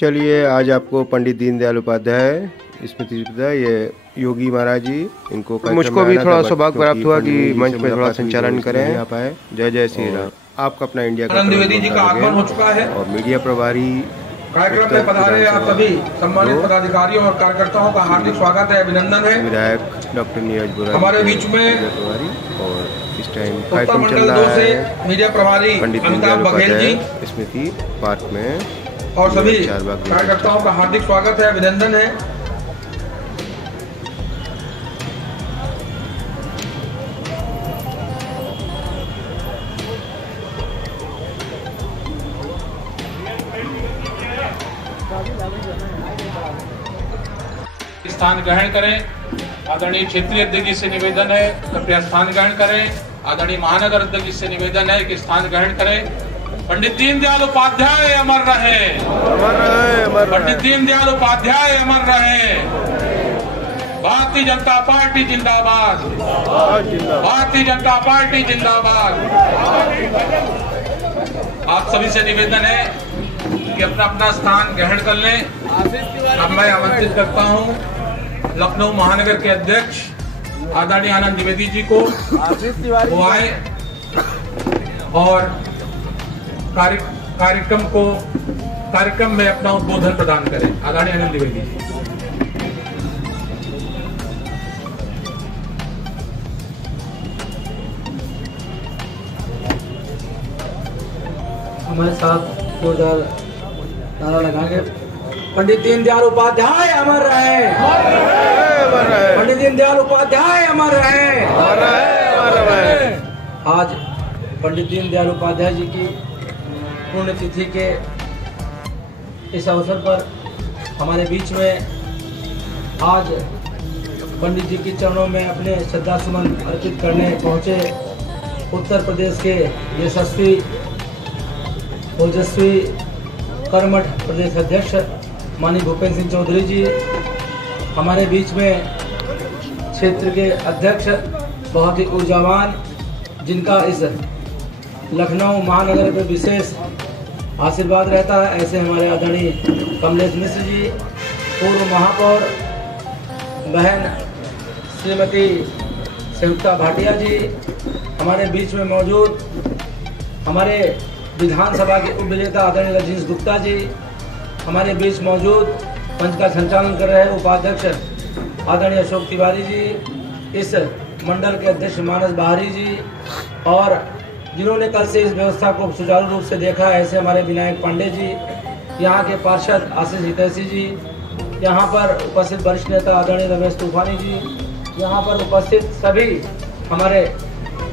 चलिए आज आपको पंडित दीनदयाल उपाध्याय स्मृति ये योगी महाराज जी इनको मुझको भी थोड़ा सौभाग्य प्राप्त हुआ कि मंच में थोड़ा संचालन करें। आ पाए। जय जय श्री राम। आपका अपना इंडिया का आनंद द्विवेदी जी का आगमन हो चुका है और मीडिया प्रभारी कार्यक्रम में पधारे आप सभी सम्मानित पदाधिकारियों और कार्यकर्ताओं का हार्दिक स्वागत है, अभिनंदन है। विधायक डॉक्टर नीरज बुरा हमारे बीच में और इस टाइम उत्तर मंडल 2 से मीडिया प्रभारी अमिताभ बघेल जी स्मृति पार्क में और सभी कार्यकर्ताओं का हार्दिक स्वागत है, अभिनंदन है। स्थान ग्रहण करें। आदरणीय क्षेत्रीय अध्यक्ष जी से निवेदन है कृपया स्थान ग्रहण करें। आदरणीय महानगर अध्यक्ष जी से निवेदन है कि स्थान ग्रहण करें। पंडित दीनदयाल उपाध्याय अमर रहे, अमर रहे, पंडित दीनदयाल उपाध्याय अमर रहे। भारतीय जनता पार्टी जिंदाबाद, भारतीय जनता पार्टी जिंदाबाद। आप सभी से निवेदन है कि अपना अपना स्थान ग्रहण कर लें। अब मैं आमंत्रित करता हूं लखनऊ महानगर के अध्यक्ष आदरणीय आनंद द्विवेदी जी को, वो आए और कार्यक्रम में अपना उद्बोधन प्रदान करें। आदरणीय आनंद द्विवेदी जी। हमारे साथ जोरदार नारा लगाएंगे। पंडित दीनदयाल उपाध्याय अमर रहे, पंडित दीनदयाल उपाध्याय अमर रहे। आज पंडित दीनदयाल उपाध्याय जी की पुण्यतिथि के इस अवसर पर हमारे बीच में आज पंडित जी के चरणों में अपने श्रद्धा सुमन अर्पित करने पहुंचे उत्तर प्रदेश के यशस्वी ओजस्वी कर्मठ प्रदेश अध्यक्ष माननीय भूपेंद्र सिंह चौधरी जी, हमारे बीच में क्षेत्र के अध्यक्ष बहुत ही ऊर्जावान जिनका इस लखनऊ महानगर में विशेष आशीर्वाद रहता है, ऐसे हमारे आदरणीय कमलेश मिश्र जी, पूर्व महापौर बहन श्रीमती संयुक्ता भाटिया जी, हमारे बीच में मौजूद हमारे विधानसभा के उप विजेता आदरणीय रजनीश गुप्ता जी, हमारे बीच मौजूद मंच का संचालन कर रहे उपाध्यक्ष आदरणीय अशोक तिवारी जी, इस मंडल के अध्यक्ष मानस बहारी जी और जिन्होंने कल से इस व्यवस्था को सुचारू रूप से देखा है, ऐसे हमारे विनायक पांडे जी, यहाँ के पार्षद आशीष हितैषी जी, यहाँ पर उपस्थित वरिष्ठ नेता आदरणीय रमेश तूफानी जी, यहाँ पर उपस्थित सभी हमारे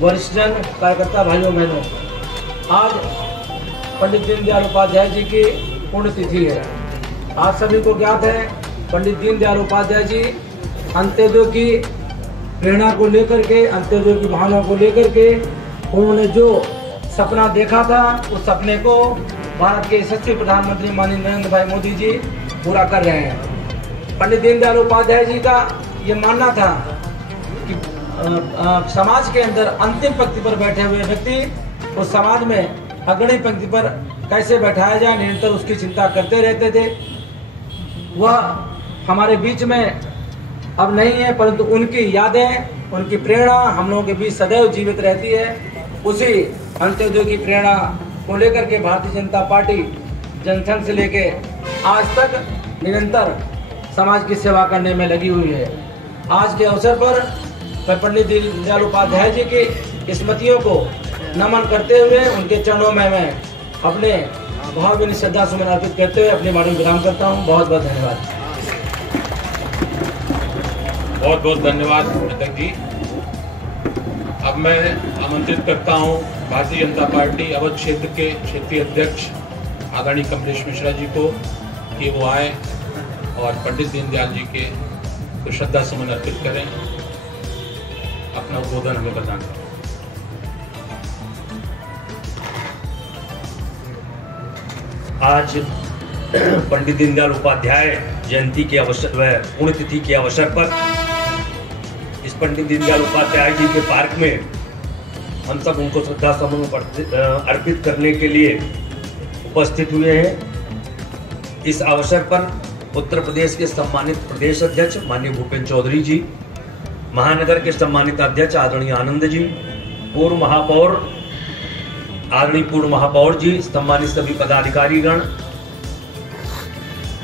वरिष्ठजन कार्यकर्ता भाइयों बहनों, आज पंडित दीनदयाल उपाध्याय जी की पुण्यतिथि है। आप सभी को ज्ञात है पंडित दीनदयाल उपाध्याय जी अंत्योदय की प्रेरणा को लेकर के, अंत्योदय की भावना को लेकर के उन्होंने जो सपना देखा था उस सपने को भारत के यशस्वी प्रधानमंत्री माननीय नरेंद्र भाई मोदी जी पूरा कर रहे हैं। पंडित दीनदयाल उपाध्याय जी का ये मानना था कि समाज के अंदर अंतिम पंक्ति पर बैठे हुए व्यक्ति उस समाज में अग्रणी पंक्ति पर कैसे बैठाया जाए, निरंतर उसकी चिंता करते रहते थे। वह हमारे बीच में अब नहीं है, परंतु उनकी यादें, उनकी प्रेरणा हम लोगों के बीच सदैव जीवित रहती है। उसी अंत्योदय की प्रेरणा को लेकर के भारतीय जनता पार्टी जनसंघ से लेके आज तक निरंतर समाज की सेवा करने में लगी हुई है। आज के अवसर पर मैं पंडित दीनदयाल उपाध्याय जी की स्मृतियों को नमन करते हुए उनके चरणों में मैं अपने भावभीनी श्रद्धा सुमन अर्पित करते हुए अपनी वाणी विराम करता हूँ। बहुत बहुत धन्यवाद। बहुत बहुत धन्यवाद अध्यक्ष जी। अब मैं आमंत्रित करता हूँ भारतीय जनता पार्टी अवध क्षेत्र के क्षेत्रीय अध्यक्ष आदरणीय कमलेश मिश्रा जी को कि वो आए और पंडित दीनदयाल जी के को श्रद्धा सुमन अर्पित करें, अपना उद्बोधन हमें प्रदान करें। आज पंडित दीनदयाल उपाध्याय जयंती के अवसर व पुण्यतिथि के अवसर पर इस पंडित दीनदयाल उपाध्याय जी के पार्क में हम सब उनको श्रद्धा सुमन अर्पित करने के लिए उपस्थित हुए हैं। इस अवसर पर उत्तर प्रदेश के सम्मानित प्रदेश अध्यक्ष माननीय भूपेंद्र चौधरी जी, महानगर के सम्मानित अध्यक्ष आदरणीय आनंद जी, पूर्व महापौर आदरणीय पूर्व महापौर जी, सम्मानित सभी पदाधिकारीगण,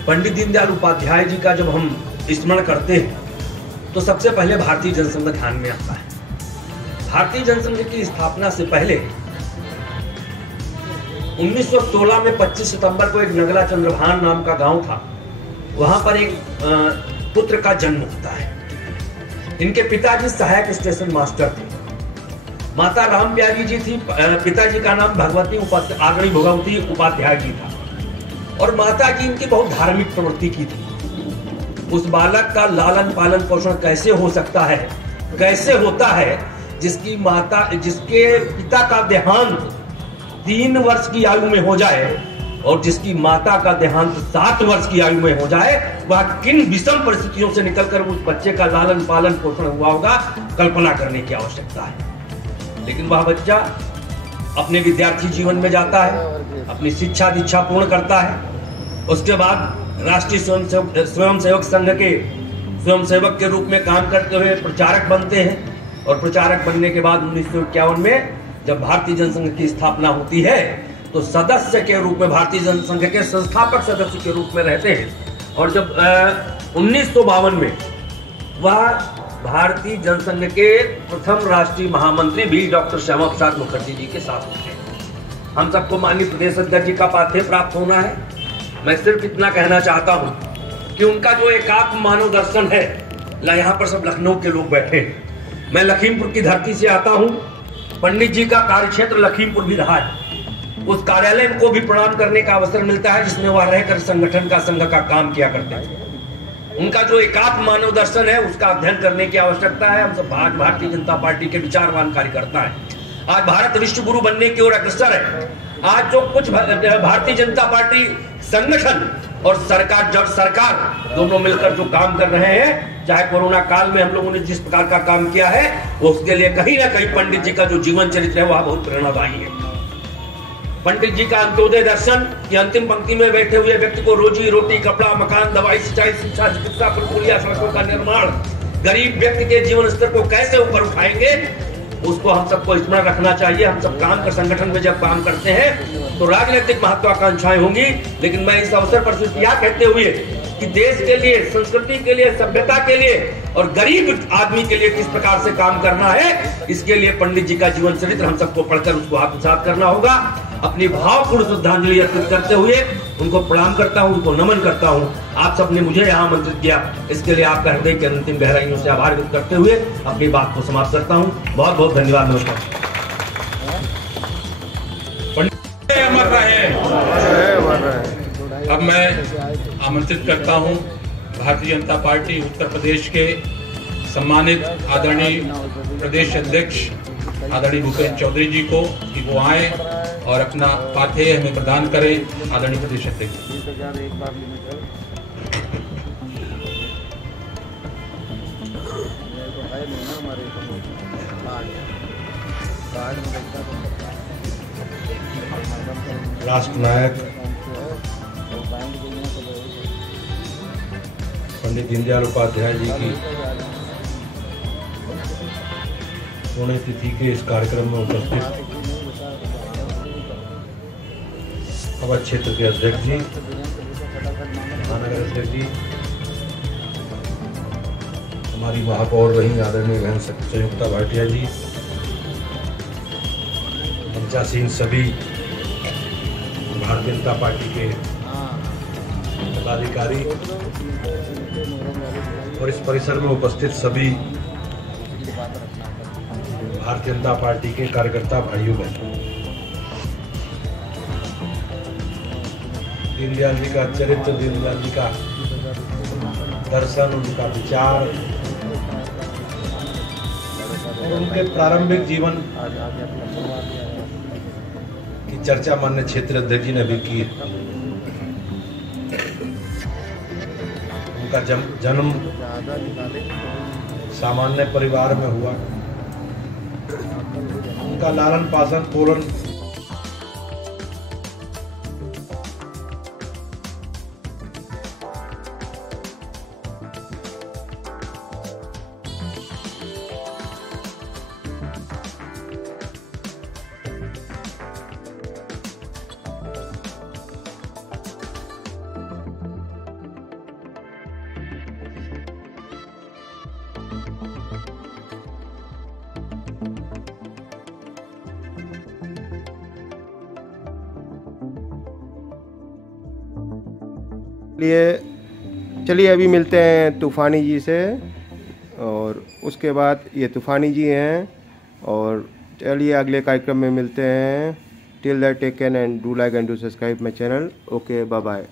पंडित दीनदयाल उपाध्याय जी का जब हम स्मरण करते हैं तो सबसे पहले भारतीय जनसंघ ध्यान में आता है। भारतीय जनसंघ की स्थापना से पहले 1916 में 25 सितंबर को एक नगला चंद्रभान नाम का गांव था, वहां पर एक पुत्र का जन्म होता है। इनके पिताजी सहायक स्टेशन मास्टर थे, माता राम प्यारी जी थी, पिताजी का नाम भगवती आदरणीय भगवती उपाध्याय जी था और माता जी इनकी बहुत धार्मिक प्रवृत्ति की थी। उस बालक का लालन पालन पोषण कैसे हो सकता है, कैसे होता है जिसके पिता का देहांत 3 वर्ष की आयु में हो जाए और जिसकी माता का देहांत 7 वर्ष की आयु में हो जाए, वह किन विषम परिस्थितियों से निकलकर उस बच्चे का लालन पालन पोषण हुआ होगा, कल्पना करने की आवश्यकता है। लेकिन वह बच्चा अपने विद्यार्थी जीवन में जाता है, अपनी शिक्षा दीक्षा पूर्ण करता है, उसके बाद राष्ट्रीय स्वयंसेवक संघ के स्वयंसेवक के रूप में काम करते हुए प्रचारक बनते हैं और प्रचारक बनने के बाद 1951 में जब भारतीय जनसंघ की स्थापना होती है तो सदस्य के रूप में, भारतीय जनसंघ के संस्थापक सदस्य के रूप में रहते हैं और जब 1952 में वह भारतीय जनसंघ के प्रथम राष्ट्रीय महामंत्री भी डॉक्टर श्यामा प्रसाद मुखर्जी जी के साथ होते हैं। हम सबको माननीय प्रदेश अध्यक्ष जी का पाथेय प्राप्त होना है। मैं सिर्फ इतना कहना चाहता हूं कि उनका जो एकात्म मानव दर्शन है, यहाँ पर सब लखनऊ के लोग बैठे हैं, मैं लखीमपुर की धरती से आता हूं, पंडित जी का कार्यक्षेत्र लखीमपुर भी रहा है, उस कार्यालय को भी प्रणाम करने का अवसर मिलता है जिसमें वह रहकर संगठन का संघ का काम किया करते थे। उनका जो एकात्म मानव दर्शन है उसका अध्ययन करने की आवश्यकता है। हम सब आज भारतीय जनता पार्टी के विचारवान कार्यकर्ता है, आज भारत विश्व गुरु बनने की ओर अग्रसर है। आज जो कुछ भारतीय जनता पार्टी संगठन और सरकार, जब सरकार दोनों मिलकर जो काम कर रहे हैं, चाहे कोरोना काल में हम लोगों ने जिस प्रकार का काम किया है, उसके लिए कहीं ना कहीं पंडित जी का जो जीवन चरित्र है वह बहुत प्रेरणादायी है। पंडित जी का अंत्योदय दर्शन, कि अंतिम पंक्ति में बैठे हुए व्यक्ति को रोजी रोटी, कपड़ा, मकान, दवाई, सिंचाई, शिक्षा, चिकित्सा, पुलिया, सड़कों का निर्माण, गरीब व्यक्ति के जीवन स्तर को कैसे ऊपर उठाएंगे, उसको हम सबको स्मरण रखना चाहिए। हम सब काम कर संगठन में जब काम करते हैं तो राजनीतिक महत्वाकांक्षाएं होंगी, लेकिन मैं इस अवसर पर सिर्फ यह कहते हुए कि देश के लिए, संस्कृति के लिए, सभ्यता के लिए और गरीब आदमी के लिए किस प्रकार से काम करना है, इसके लिए पंडित जी का जीवन चरित्र हम सबको पढ़कर उसको आत्मसात करना होगा। अपनी भावपूर्ण श्रद्धांजलि अर्पित करते हुए उनको प्रणाम करता हूं, उनको नमन करता हूं। आप सबने मुझे यहाँ आमंत्रित किया, इसके लिए आपका हृदय के अंतिम गहराइयों से आभार व्यक्त करते हुए अपनी बात को समाप्त करता हूं। बहुत बहुत धन्यवाद, नमस्कार। अमर रहे। अब मैं आमंत्रित करता हूं भारतीय जनता पार्टी उत्तर प्रदेश के सम्मानित आदरणीय प्रदेश अध्यक्ष आदरणीय भूपेंद्र चौधरी जी को कि वो आए और अपना पाथेय हमें प्रदान करें। आदरणीय प्रदेश अध्यक्ष। राष्ट्र नायक पंडित दीनदयाल उपाध्याय जी की पुण्यतिथि के इस कार्यक्रम में उपस्थित अवध क्षेत्र के अध्यक्ष जी, महानगर अध्यक्ष जी, हमारी महापौर रही आदरणीय बहन संयुक्ता भाटिया जी, पंचासीन सभी भारतीय जनता पार्टी के पदाधिकारी और इस परिसर में उपस्थित सभी भारतीय जनता पार्टी के कार्यकर्ता भाइयों बहनों, दीनदयाल जी का चरित्र, दीनदयाल जी का दर्शन, उनका विचार और उनके प्रारंभिक जीवन की चर्चा माननीय क्षेत्र अध्यक्ष जी ने भी की है। उनका जन्म सामान्य परिवार में हुआ, उनका लालन पालन पोलन चलिए अभी मिलते हैं तूफ़ानी जी से, और उसके बाद ये तूफ़ानी जी हैं, और चलिए अगले कार्यक्रम में मिलते हैं। Till that take care and do like and do subscribe my channel. Okay, bye bye.